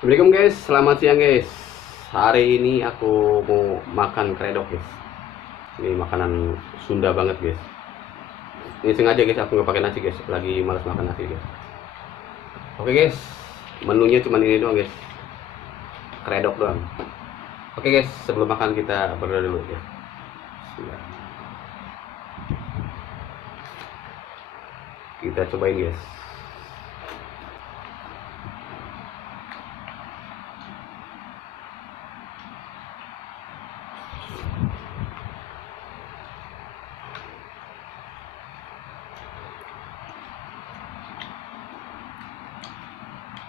Assalamualaikum guys, selamat siang guys. Hari ini aku mau makan kredok guys. Ini makanan Sunda banget guys. Ini sengaja guys, aku nggak pakai nasi guys. Lagi malas makan nasi guys. Oke guys, menunya cuma ini doang guys. Kredok doang. Oke guys, sebelum makan kita berdoa dulu guys. Bismillah. Kita cobain guys.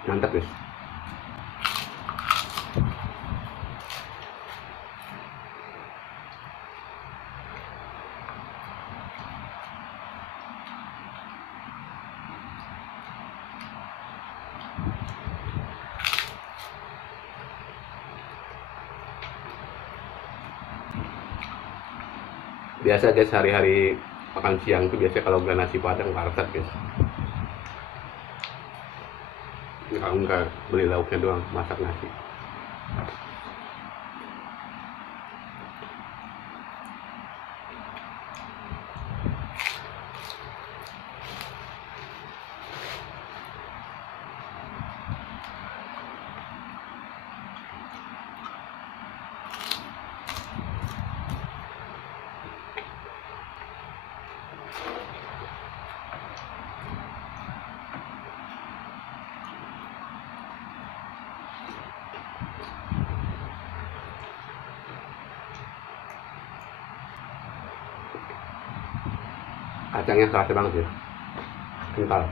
Mantap guys. Biasa guys, hari-hari makan siang tuh biasanya kalau nggak nasi padang warteg guys. Kalau nggak beli lauknya doang, masak nasi. Kacangnya kerasa banget ya, kental.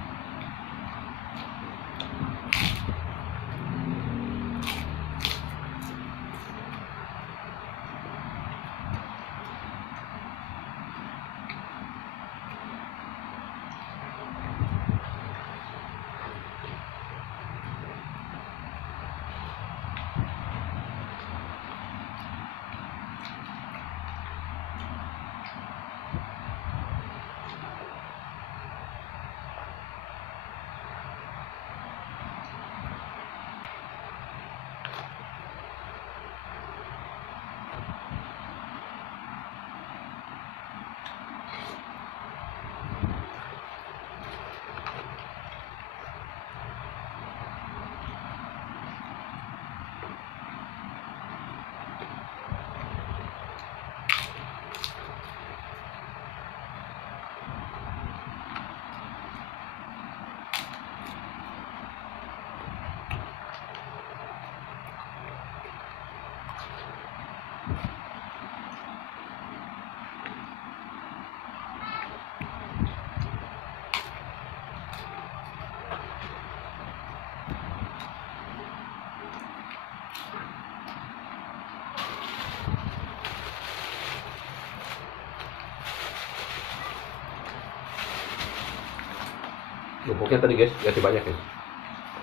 Bubuknya tadi guys, kasih banyak ya,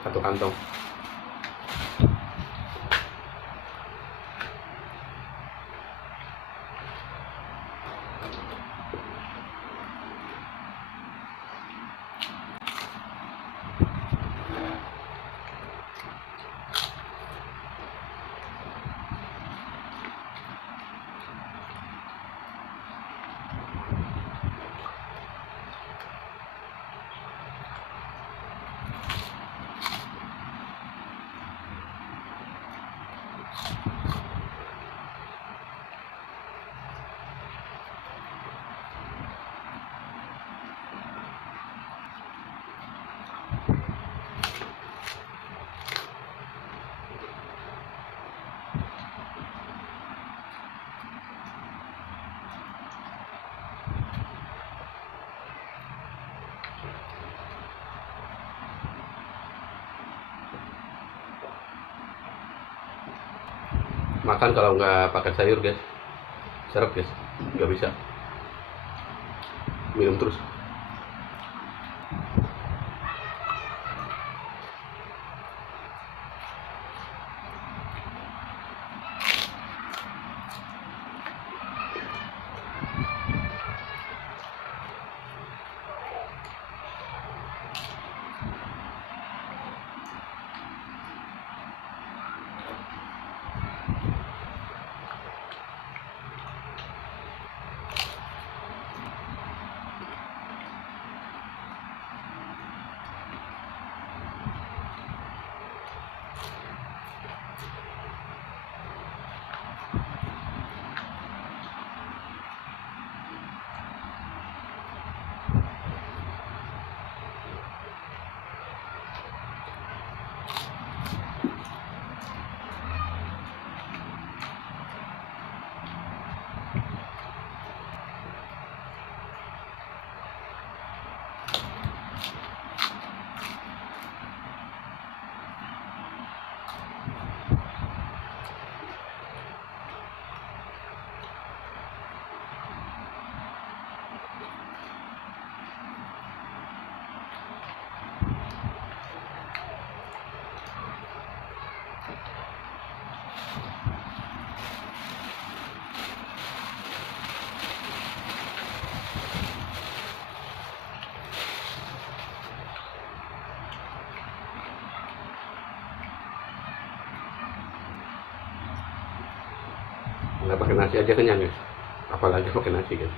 satu kantong. Makan kalau nggak pakai sayur guys, seret guys, nggak bisa. Minum terus. pakai nasi aja kenyang guys, apalagi pakai nasi guys.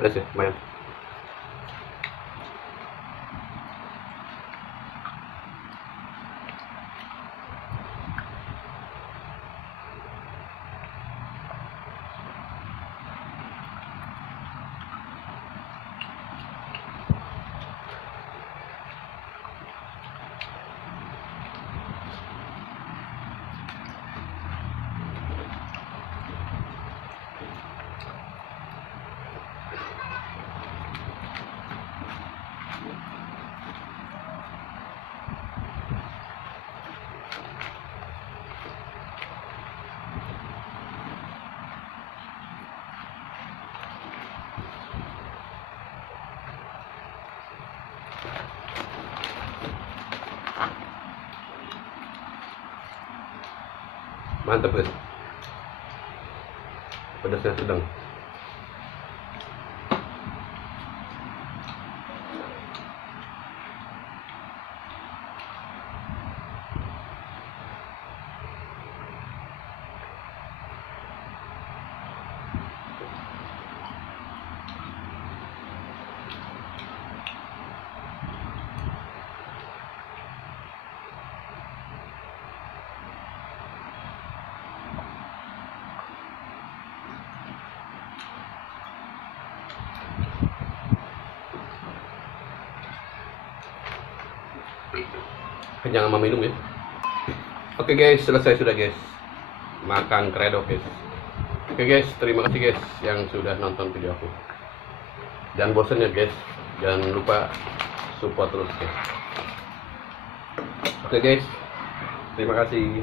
Pedas ya, lumayan. Mantap guys, pedasnya sedang. Kenyang sama minum ya. Oke guys, selesai sudah guys makan kredok guys. Oke guys, terima kasih guys yang sudah nonton video aku. Jangan bosan ya guys, jangan lupa support terus guys. Oke guys, terima kasih.